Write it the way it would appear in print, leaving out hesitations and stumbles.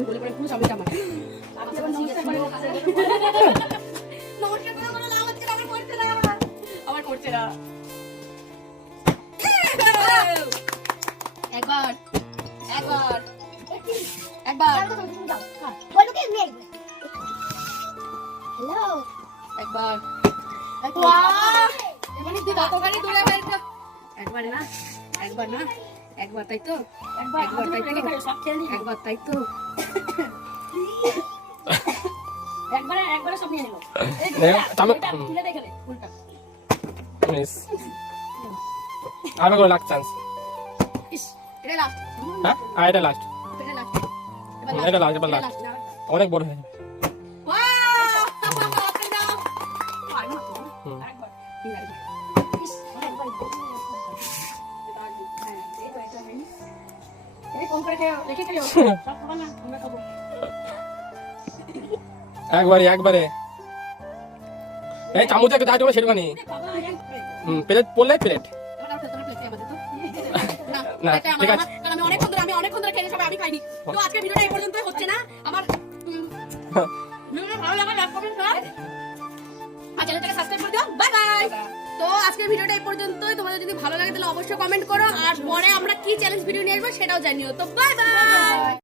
বলে পরে পুরো সবটা আমার আমার করছে না একবার একবার একবার বলো কি মেঘ হ্যালো একবার মানে তুই কতখানি দূরে ফেলছো একবার না একবার না একবার তাই তো একবার তাই তো একবার তাই তো একবারে সব নিয়ে নিলো তুলে দেখে রে উল্টা মিস আর করে লাস্ট চান্স ইস এটা লাস্ট হ্যাঁ আর এটা লাস্ট এটা লাস্ট এটা লাস্ট এবার লাস্ট অনেক বড় হয়ে যাবে একবারে একবারে এই চামচ একটা দাঁড়িয়ে সেটুখানি প্লেট পড়লে প্লেট না ঠিক আছে আমি অনেকক্ষণ ধরে খেলে সবাই আমি খাইনি তো আজকে ভিডিওটা এই পর্যন্ত হচ্ছে না আমার ভিডিওটা ভালো লাগলে লাইক কমেন্ট করো আর চ্যানেলটাকে সাবস্ক্রাইব করে দিও বাই বাই তো আজকের ভিডিওটা এই পর্যন্তই তোমাদের যদি ভালো লাগে তাহলে অবশ্যই কমেন্ট করো আর পরে আমরা কি চ্যালেঞ্জ ভিডিও নিয়ে আসবো সেটাও জানিও তো বাই বাই